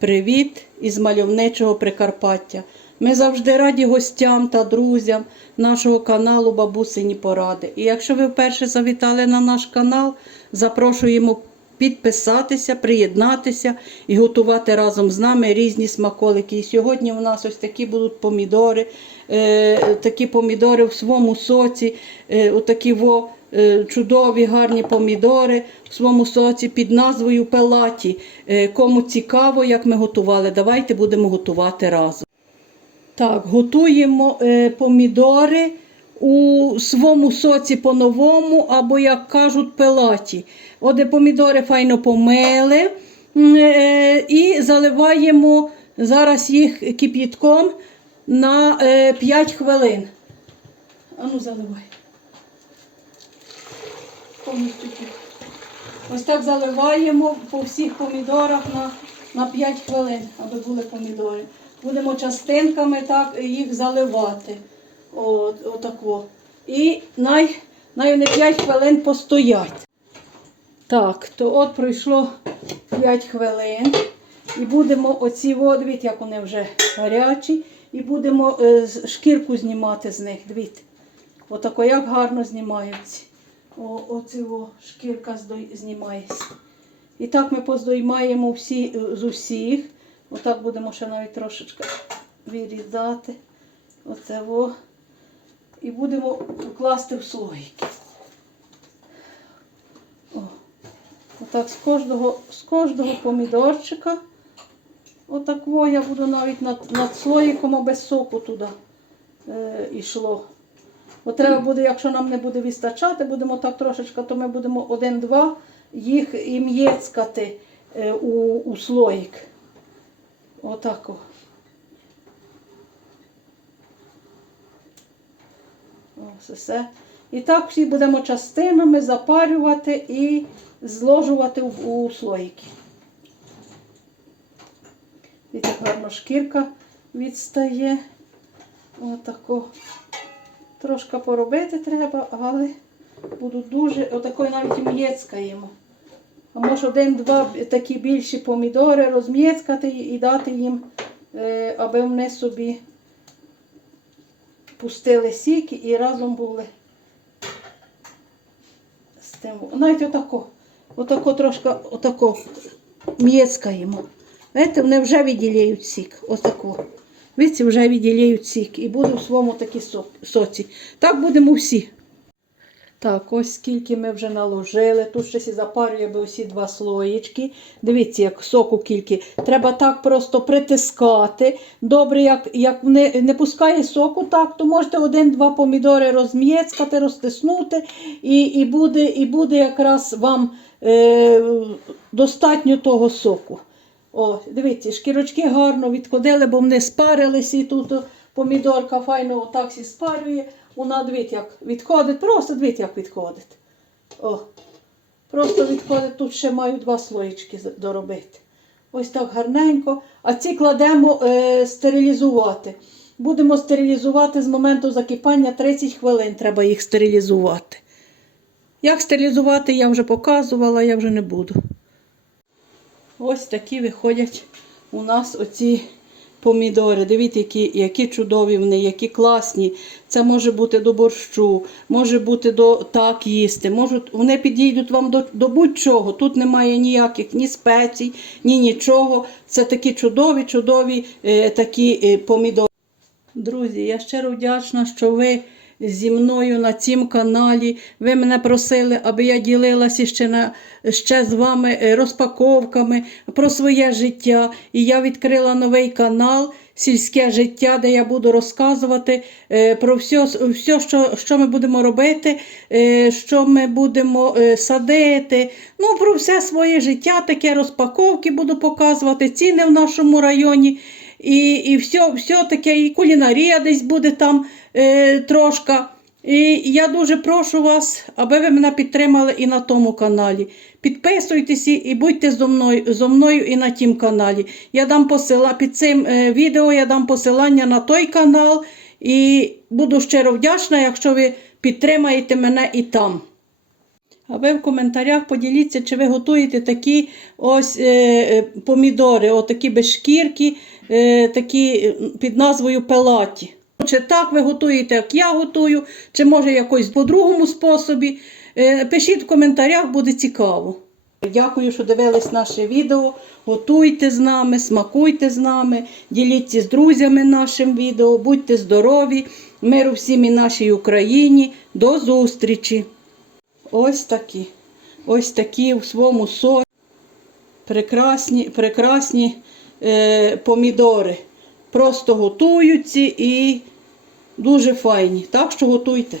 Привіт із мальовничого Прикарпаття. Ми завжди раді гостям та друзям нашого каналу Бабусині Поради. І якщо ви вперше завітали на наш канал, запрошуємо підписатися, приєднатися і готувати разом з нами різні смаколики. І сьогодні у нас ось такі будуть помідори, е, такі помідори в своєму соці, е, отакі во. Е, Чудові гарні помідори в своєму соці під назвою пелаті. Е, Кому цікаво, як ми готували, давайте будемо готувати разом. Так, готуємо е, помідори у своєму соці по-новому, або, як кажуть, пелаті. Оде помідори файно помили і заливаємо зараз їх кип'ятком на е, 5 хвилин. Ану, заливай. Повністю Ось так заливаємо по всіх помідорах на, на 5 хвилин, аби були помідори. Будемо частинками так їх заливати. От, отако. І най, най вони 5 хвилин постоять. Так, то от пройшло 5 хвилин. І будемо оці дивіться, як вони вже гарячі. І будемо е, шкірку знімати з них. Дивіться. Отако як гарно знімаються. О, шкірка знімається. І так ми поздоймаємо всі е, з усіх. Отак будемо ще навіть трошечки вирізати. Оце во. І будемо класти в слоїки. О. Отак з кожного, з кожного помідорчика. Отак во я буду навіть над, над слоїком, а без соку туди е, йшло. Бо треба буде, якщо нам не буде вистачати, будемо так трошечки, то ми будемо один-два їх і м'єцкати е, у, у слоїк. Отако. Ось все. І так всі будемо частинами запарювати і зложувати у слоїки. І так гарно шкірка відстає. Отако. Трошки поробити треба, але буду дуже, отакою навіть м'єцкаємо. А може один-два такі більші помідори розм'єцкати і дати їм, е, аби вони собі пустили сік і разом були з тим. Навіть отако, отако трошки отако м'єцкаємо. Знаєте, вони вже відділяють сік. Отако. Віці вже відділяють сік і буде в своєму такі соці. Так будемо всі. Так, ось скільки ми вже наложили. Тут ще сі запарюємо усі два слоєчки. Дивіться, як соку кільки. Треба так просто притискати. Добре, як, як не, не пускає соку, так, то можете один-два помідори розм'єцкати, розтиснути, і, і, буде, і буде якраз вам е, достатньо того соку. О, дивіться, шкірочки гарно відходили, бо вони спарилися і тут помідорка файно отак сі спарює. Вона, дивіться, як відходить, просто дивіться, як відходить. О, просто відходить, тут ще маю два слоєчки доробити. Ось так гарненько. А ці кладемо е, стерилізувати. Будемо стерилізувати з моменту закипання 30 хвилин треба їх стерилізувати. Як стерилізувати, я вже показувала, я вже не буду. Ось такі виходять у нас оці помідори. Дивіться, які, які чудові вони, які класні. Це може бути до борщу, може бути до так їсти. Можуть, вони підійдуть вам до, до будь-чого. Тут немає ніяких ні спецій, ні нічого. Це такі чудові, чудові е, такі е, помідори. Друзі, я щиро вдячна, що ви зі мною на цім каналі. Ви мене просили, аби я ділилася ще, на, ще з вами е, розпаковками про своє життя. І я відкрила новий канал Сільське життя, де я буду розказувати е, про все, все що, що ми будемо робити, е, що ми будемо садити. Ну, про все своє життя, таке розпаковки буду показувати, ціни в нашому районі. І, і все, все таке, і кулінарія десь буде там е, трошки. І я дуже прошу вас, аби ви мене підтримали і на тому каналі. Підписуйтеся і будьте зо мною, зо мною і на тім каналі. Я дам посила, під цим е, відео я дам посилання на той канал і буду щиро вдячна, якщо ви підтримаєте мене і там. А ви в коментарях поділіться, чи ви готуєте такі ось е, е, помідори, отакі без шкірки, е, такі під назвою пелаті. Чи так ви готуєте, як я готую, чи може якось по-другому способі. Е, Пишіть в коментарях, буде цікаво. Дякую, що дивились наше відео. Готуйте з нами, смакуйте з нами, діліться з друзями нашим відео, будьте здорові, миру всім і нашій Україні. До зустрічі! Ось такі. Ось такі в своєму сорі. Прекрасні, прекрасні е, помідори. Просто готуються і дуже файні. Так що готуйте.